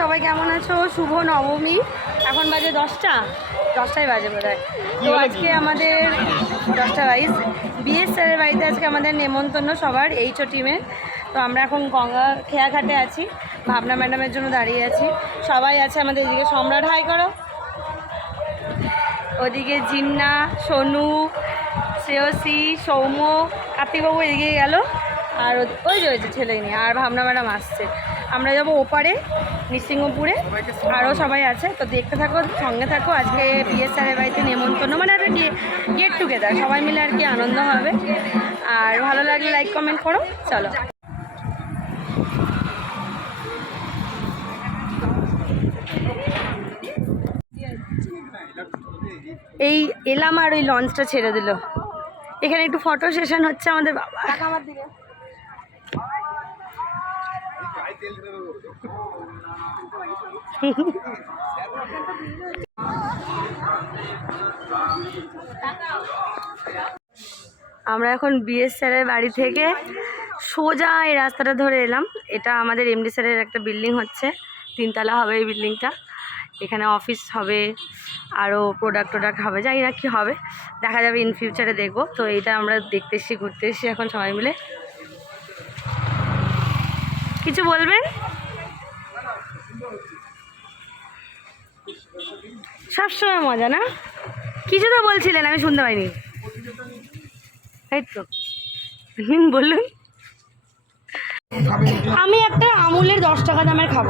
সবাই কেমন আছো? শুভ নবমী। এখন বাজে দশটা। দশটাই বাজে বোধ হয় তো আজকে আমাদের দশটা বাইশ বিএস স্যারের বাড়িতে আজকে আমাদের নেমন্তন্ন সবার এইচও টিমের তো আমরা এখন গঙ্গা খেয়াঘাটে আছি। ভাবনা ম্যাডামের জন্য দাঁড়িয়ে আছি। সবাই আছে আমাদের এদিকে। সম্রাট হাই করো। ওদিকে জিন্না সোনু শ্রেয়সী সৌম্য কার্তিকবাবু এগিয়ে গেল। আর ওই যে ছেলে নিয়ে। আর ভাবনা ম্যাডাম আসছে। আমরা যাব ওপারে, নৃসিংহপুরে। আরও সবাই আছে, তো দেখতে থাকো, সঙ্গে থাকো। আজকে বিএস স্যারের বাড়িতে নেমন্তন্ন মানে একটা গেট টুগেদার সবাই মিলে আর কি আনন্দ হবে। আর ভালো লাগলে লাইক কমেন্ট করো। চলো। এই এলাম আর ওই লঞ্চটা ছেড়ে দিল। এখানে একটু ফটো সেশন হচ্ছে আমাদের বাবা। আমার দিকে। আমরা এখন বিএস স্যারের বাড়ি থেকে সোজা এই রাস্তাটা ধরে এলাম। এটা আমাদের এমডি স্যারের একটা বিল্ডিং হচ্ছে। তিনতলা হবে এই বিল্ডিংটা এখানে অফিস হবে আরও প্রোডাক্ট টোডাক্ট হবে জানি না কি হবে। দেখা যাবে ইন ফিউচারে দেখব। তো এটা আমরা দেখতে এসেছি, ঘুরতে এসেছি এখন সবাই মিলে। কিছু বলবেন? সবসময় মজা, না? কিছু তো বলছিলেন, আমি শুনতে পাইনি। এই তো। বলুন। আমি একটা আমুলের দশ টাকা দামের খাব।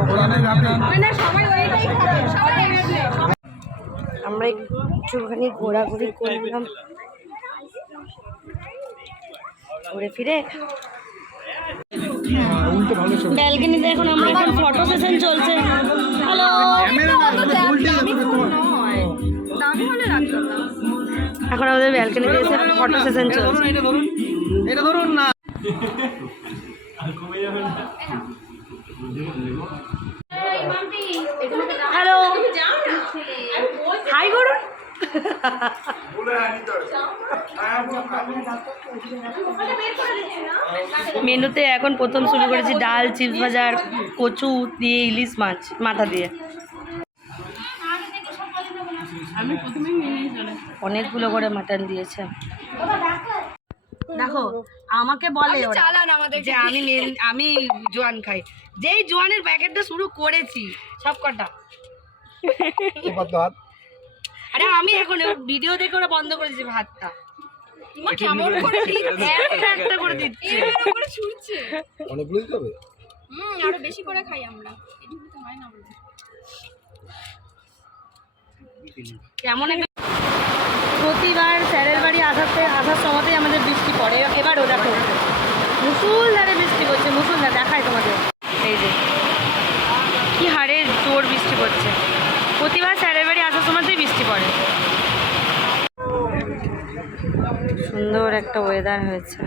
আমরা একটুখানি ঘোরাঘুরি করলাম। ঘুরে ফিরে ব্যালকনিতে এখন আমরা এখন ফটো সেশন চলছে। হ্যালো এখন আমাদের ব্যালকনিতে এসে ফটো সেশন চলছে। এটা ধরুন না। হ্যালো মেনুতে এখন প্রথম শুরু করেছি ডাল চিপস ভাজার কচু দিয়ে ইলিশ মাছ মাথা দিয়ে। অনেকগুলো করে মাটন দিয়েছে। দেখো আমাকে বলে ওরা যে আমি মেন- আমি জোয়ান খাই। যেই জোয়ানের প্যাকেটটা শুরু করেছি সব কটা। আরে আমি এখন ভিডিও দেখে ওরা বন্ধ ভাতটা। কেমন করে একটা একটা করে দিচ্ছি। করে ছুটছে অনেকগুলো দিতে হবে। হুম আরও বেশি করে খাই আমরা। এটুকু তো হয় না আমাদের। কেমন প্রতিবার স্যারের বাড়ি আসাতে আসার সময়তেই আমাদের বৃষ্টি পড়ে। এবারও দেখো মুসুলধারে বৃষ্টি পড়ছে। মুসুলধারে দেখায় তোমাদের এই যে কি হারে জোর বৃষ্টি পড়ছে প্রতিবার স্যারের বাড়ি আসার সময়তেই বৃষ্টি পড়ে সুন্দর একটা ওয়েদার হয়েছে।